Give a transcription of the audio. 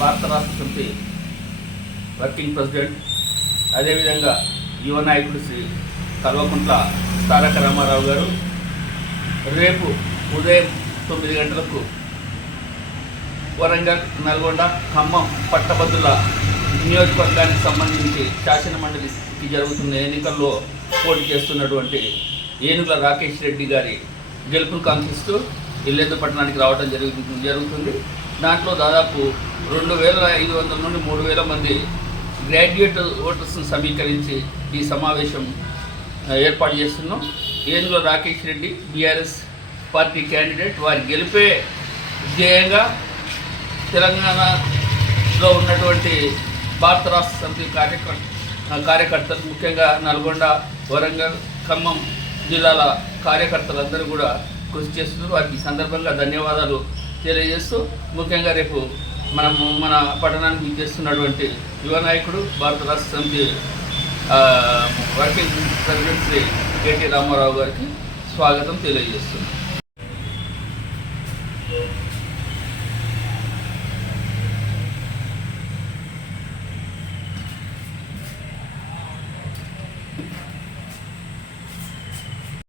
భారత Rashtra Samithi working president, అదేవిధంగా యువ నాయకుడు శ్రీ కల్వకుంట్ల తారక రామారావు గారు రేపు ఉదయం 9 గంటలకు వరంగల్, నల్గొండ, ఖమ్మం పట్టభద్రుల నియోజకవర్గానికి సంబంధించి శాసనమండలికి జరుగుతున్న ఎన్నికల్లో పోటీ చేస్తున్నటువంటి ఏనుగుల రాకేష్ రెడ్డి గారి గెలుపును కాంక్షిస్తూ ఇల్లెందు పట్టణానికి రావడం జరుగుతుంది. దాంట్లో దాదాపు 2500 నుండి 3000 మంది గ్రాడ్యుయేట్ ఓటర్స్ను సమీకరించి ఈ సమావేశం ఏర్పాటు చేస్తున్నాం. ఏనుగుల Rakesh Reddy BRS party candidate, వారి గెలిపే ధ్యేయంగా తెలంగాణలో ఉన్నటువంటి భారత రాష్ట్ర సమితి కార్యకర్తలు, ముఖ్యంగా నల్గొండ, వరంగల్, ఖమ్మం జిల్లాల కార్యకర్తలందరూ కూడా కృషి చేస్తున్నారు. వారికి ఈ సందర్భంగా ధన్యవాదాలు తెలియజేస్తూ, ముఖ్యంగా రేపు మన పట్టణానికి చేస్తున్నటువంటి యువ నాయకుడు, భారత రాష్ట్ర సమితి వర్కింగ్ ప్రెసిడెంట్ శ్రీ కేటీ రామారావు గారికి స్వాగతం తెలియజేస్తున్నాం.